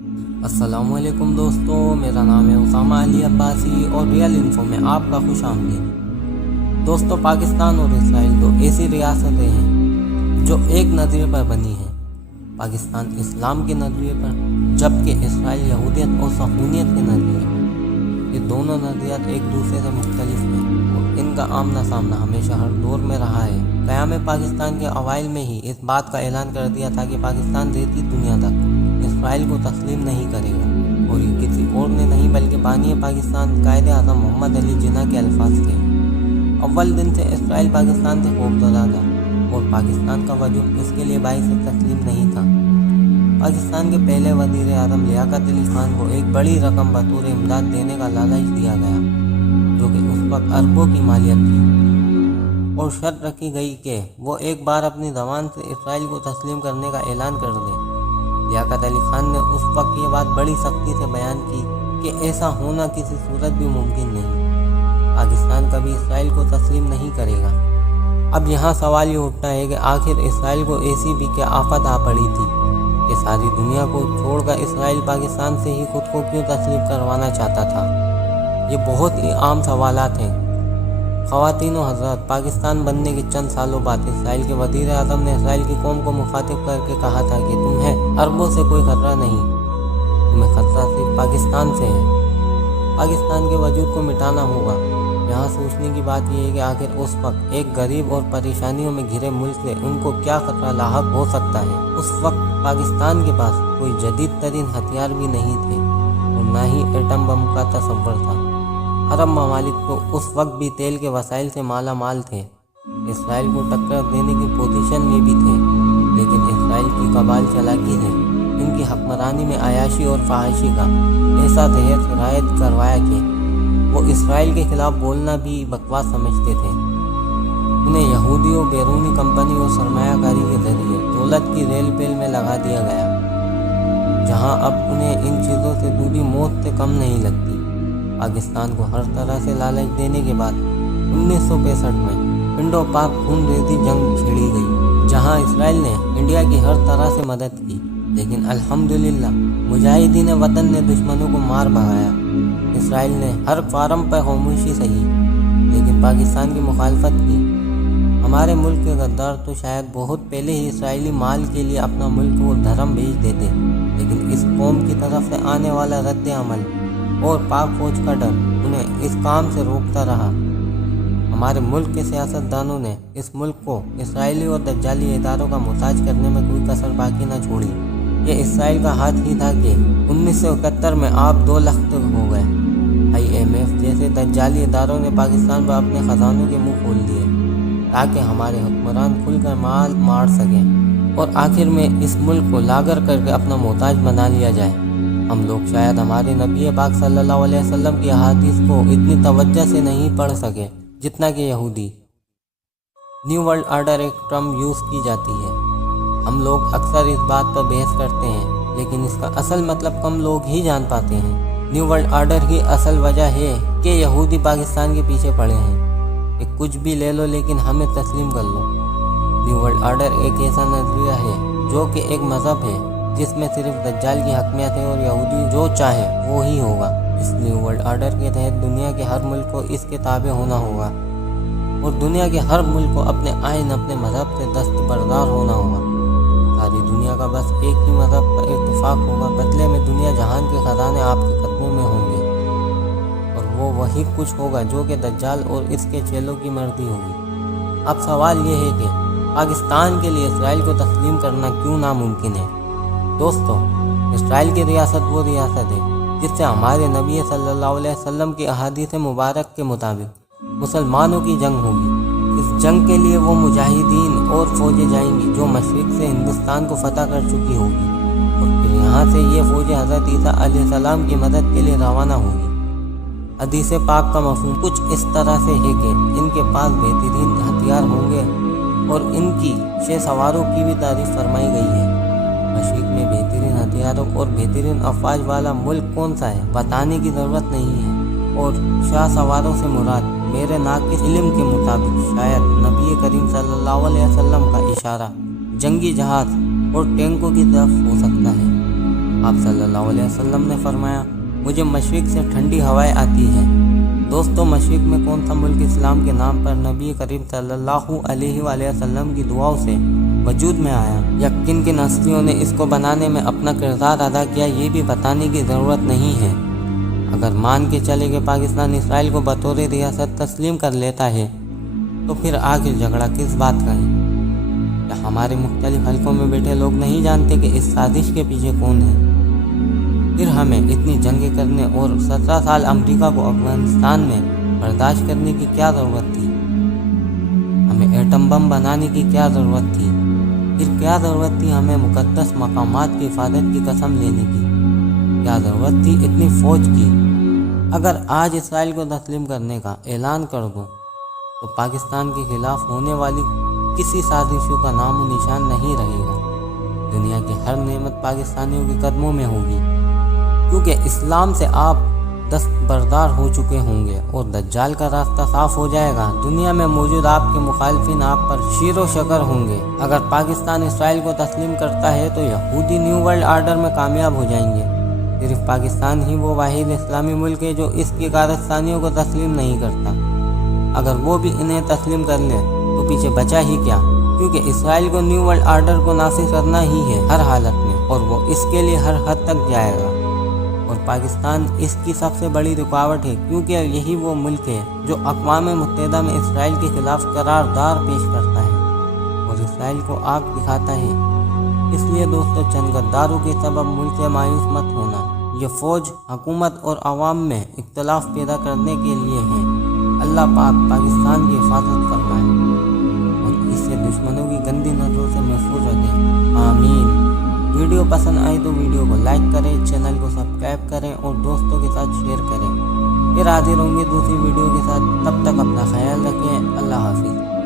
السلام علیکم دوستو، میرا نام ہے اسامہ علی عباسی اور ریئل انفو میں آپ کا خوش آمدید۔ دوستو، پاکستان اور اسرائیل دو ایسی ریاستیں ہیں جو ایک نظریے پر بنی ہیں۔ پاکستان اسلام کے نظریے پر، جبکہ اسرائیل یہودیت اور صہیونیت کے نظریے پر۔ یہ دونوں نظریات ایک دوسرے سے مختلف ہیں اور ان کا آمنا سامنا ہمیشہ ہر دور میں رہا ہے۔ قیام پاکستان کے اوائل میں ہی اس بات کا اعلان کر دیا تھا کہ پاکستان رہتی دنیا تک اسرائیل کو تسلیم نہیں کرے گا، اور یہ کسی اور نے نہیں بلکہ بانی پاکستان قائد اعظم محمد علی جناح کے الفاظ تھے۔ اول دن سے اسرائیل پاکستان سے خوفزدہ تھا اور پاکستان کا وجود اس کے لیے باعث تسلیم نہیں تھا۔ پاکستان کے پہلے وزیر اعظم لیاقت علی خان کو ایک بڑی رقم بطور امداد دینے کا لالچ دیا گیا، جو کہ اس وقت اربوں کی مالیت تھی، اور شرط رکھی گئی کہ وہ ایک بار اپنی زبان سے اسرائیل کو تسلیم کرنے کا اعلان کر دے۔ لیاقت علی خان نے اس وقت یہ بات بڑی سختی سے بیان کی کہ ایسا ہونا کسی صورت بھی ممکن نہیں، پاکستان کبھی اسرائیل کو تسلیم نہیں کرے گا۔ اب یہاں سوال یہ اٹھتا ہے کہ آخر اسرائیل کو ایسی بھی کیا آفت آ پڑی تھی کہ ساری دنیا کو چھوڑ کر اسرائیل پاکستان سے ہی خود کو کیوں تسلیم کروانا چاہتا تھا؟ یہ بہت ہی عام سوالات ہیں۔ خواتین و حضرات، پاکستان بننے کے چند سالوں بعد اسرائیل کے وزیر اعظم نے اسرائیل کی قوم کو مخاطب کر کے کہا تھا کہ تمہیں عربوں سے کوئی خطرہ نہیں، تمہیں خطرہ صرف پاکستان سے ہے۔ پاکستان کے وجود کو مٹانا ہوگا۔ یہاں سوچنے کی بات یہ ہے کہ آخر اس وقت ایک غریب اور پریشانیوں میں گھرے ملک سے ان کو کیا خطرہ لاحق ہو سکتا ہے؟ اس وقت پاکستان کے پاس کوئی جدید ترین ہتھیار بھی نہیں تھے اور نہ ہی ایٹم بم کا تصور تھا۔ عرب ممالک تو اس وقت بھی تیل کے وسائل سے مالا مال تھے، اسرائیل کو ٹکر دینے کی پوزیشن میں بھی تھے، لیکن اسرائیل کی قبائل چالاکی نے ان کی حکمرانی میں عیاشی اور فحاشی کا ایسا زہر سرایت کروایا کہ وہ اسرائیل کے خلاف بولنا بھی بکواس سمجھتے تھے۔ انہیں یہودیوں، بیرونی کمپنی اور سرمایہ کاری کے ذریعے دولت کی ریل پیل میں لگا دیا گیا، جہاں اب انہیں ان چیزوں سے دوری موت سے کم نہیں لگتی۔ پاکستان کو ہر طرح سے لالچ دینے کے بعد 1965 میں انڈو پاک خون ریزی جنگ چھیڑی گئی، جہاں اسرائیل نے انڈیا کی ہر طرح سے مدد کی، لیکن الحمدللہ مجاہدین وطن نے دشمنوں کو مار بھگایا۔ اسرائیل نے ہر فارم پر خاموشی سہی، لیکن پاکستان کی مخالفت کی۔ ہمارے ملک کے غدار تو شاید بہت پہلے ہی اسرائیلی مال کے لیے اپنا ملک اور دھرم بیچ دیتے، لیکن اس قوم کی طرف سے آنے والا رد عمل اور پاک فوج کا ڈر انہیں اس کام سے روکتا رہا۔ ہمارے ملک کے سیاستدانوں نے اس ملک کو اسرائیلی اور دجالی اداروں کا محتاج کرنے میں کوئی کسر باقی نہ چھوڑی۔ یہ اسرائیل کا ہاتھ ہی تھا کہ 1971 میں آپ 2 لخت ہو گئے۔ IMF جیسے دجالی اداروں نے پاکستان پر اپنے خزانوں کے منہ کھول دیے تاکہ ہمارے حکمران کھل کر مال مار سکیں اور آخر میں اس ملک کو لاغر کر کے اپنا محتاج بنا لیا جائے۔ ہم لوگ شاید ہمارے نبی پاک صلی اللہ علیہ وسلم کی احادیث کو اتنی توجہ سے نہیں پڑھ سکے جتنا کہ یہودی۔ نیو ورلڈ آرڈر ایک ٹرم یوز کی جاتی ہے۔ ہم لوگ اکثر اس بات پر بحث کرتے ہیں، لیکن اس کا اصل مطلب کم لوگ ہی جان پاتے ہیں۔ نیو ورلڈ آرڈر کی اصل وجہ ہے کہ یہودی پاکستان کے پیچھے پڑے ہیں کہ کچھ بھی لے لو لیکن ہمیں تسلیم کر لو۔ نیو ورلڈ آرڈر ایک ایسا نظریہ ہے جو کہ ایک مذہب ہے جس میں صرف دجال کی حکمیت ہے اور یہودی جو چاہے وہ ہی ہوگا۔ اس نیو ورلڈ آرڈر کے تحت دنیا کے ہر ملک کو اس کے تابع ہونا ہوگا اور دنیا کے ہر ملک کو اپنے آئین، اپنے مذہب سے دستبردار ہونا ہوگا۔ ساری دنیا کا بس ایک ہی مذہب پر اتفاق ہوگا، بدلے میں دنیا جہان کے خزانے آپ کے قدموں میں ہوں گے، اور وہ وہی کچھ ہوگا جو کہ دجال اور اس کے چیلوں کی مرضی ہوگی۔ اب سوال یہ ہے کہ پاکستان کے لیے اسرائیل کو تسلیم کرنا کیوں ناممکن ہے؟ دوستو، اسرائیل کی ریاست وہ ریاست ہے جس سے ہمارے نبی صلی اللہ علیہ وسلم کی احادیث مبارک کے مطابق مسلمانوں کی جنگ ہوگی۔ اس جنگ کے لیے وہ مجاہدین اور فوجیں جائیں گی جو مشرق سے ہندوستان کو فتح کر چکی ہوگی، اور پھر یہاں سے یہ فوجیں حضرت عیسیٰ علیہ السلام کی مدد کے لیے روانہ ہوگی۔ حدیث پاک کا مفہوم کچھ اس طرح سے ہے کہ ان کے پاس بہترین ہتھیار ہوں گے اور ان کی 6 سواروں کی بھی تعریف فرمائی گئی ہے۔ مشرق میں بہترین ہتھیاروں اور بہترین افواج والا ملک کون سا ہے بتانے کی ضرورت نہیں ہے، اور شاہ سواروں سے مراد میرے ناقص علم کے مطابق شاید نبی کریم صلی اللہ علیہ وسلم کا اشارہ جنگی جہاز اور ٹینکوں کی طرف ہو سکتا ہے۔ آپ صلی اللہ علیہ وسلم نے فرمایا مجھے مشرق سے ٹھنڈی ہوائیں آتی ہیں۔ دوستو مشرق میں کون سا ملک اسلام کے نام پر نبی کریم صلی اللہ علیہ وآلہ وسلم کی دعاؤں سے وجود میں آیا، یا کن کن ہستیوں نے اس کو بنانے میں اپنا کردار ادا کیا، یہ بھی بتانے کی ضرورت نہیں ہے۔ اگر مان کے چلے کہ پاکستان اسرائیل کو بطور ریاست تسلیم کر لیتا ہے تو پھر آخر جھگڑا کس بات کا ہے؟ کیا ہمارے مختلف حلقوں میں بیٹھے لوگ نہیں جانتے کہ اس سازش کے پیچھے کون ہے؟ پھر ہمیں اتنی جنگیں کرنے اور 17 سال امریکہ کو افغانستان میں برداشت کرنے کی کیا ضرورت تھی؟ ہمیں ایٹم بم بنانے کی کیا ضرورت تھی؟ پھر کیا ضرورت تھی ہمیں مقدس مقامات کی حفاظت کی قسم لینے کی؟ کیا ضرورت تھی اتنی فوج کی؟ اگر آج اسرائیل کو تسلیم کرنے کا اعلان کر دو تو پاکستان کے خلاف ہونے والی کسی سازشوں کا نام و نشان نہیں رہے گا۔ دنیا کی ہر نعمت پاکستانیوں کے قدموں میں ہوگی، کیونکہ اسلام سے آپ دستبردار ہو چکے ہوں گے اور دجال کا راستہ صاف ہو جائے گا۔ دنیا میں موجود آپ کے مخالفین آپ پر شیر و شکر ہوں گے۔ اگر پاکستان اسرائیل کو تسلیم کرتا ہے تو یہودی نیو ورلڈ آرڈر میں کامیاب ہو جائیں گے۔ صرف پاکستان ہی وہ واحد اسلامی ملک ہے جو اس کی کارستانیوں کو تسلیم نہیں کرتا۔ اگر وہ بھی انہیں تسلیم کر لے تو پیچھے بچا ہی کیا، کیونکہ اسرائیل کو نیو ورلڈ آرڈر کو نافذ کرنا ہی ہے ہر حالت میں، اور وہ اس کے لیے ہر حد تک جائے گا۔ اور پاکستان اس کی سب سے بڑی رکاوٹ ہے، کیونکہ یہی وہ ملک ہے جو اقوام متحدہ میں اسرائیل کے خلاف قرارداد پیش کرتا ہے اور اسرائیل کو آنکھ دکھاتا ہے۔ اس لیے دوستو چند غداروں کے سبب ملک سے مایوس مت ہونا۔ یہ فوج، حکومت اور عوام میں اختلاف پیدا کرنے کے لیے ہے۔ اللہ پاک پاکستان کی حفاظت فرمائے اور اس سے دشمنوں کی گندی نظروں سے محفوظ رکھے، آمین۔ ویڈیو پسند آئی تو ویڈیو کو لائک کریں، چینل کو سبسکرائب کریں اور دوستوں کے ساتھ شیئر کریں۔ پھر حاضر ہوں گے دوسری ویڈیو کے ساتھ، تب تک اپنا خیال رکھیں۔ اللہ حافظ۔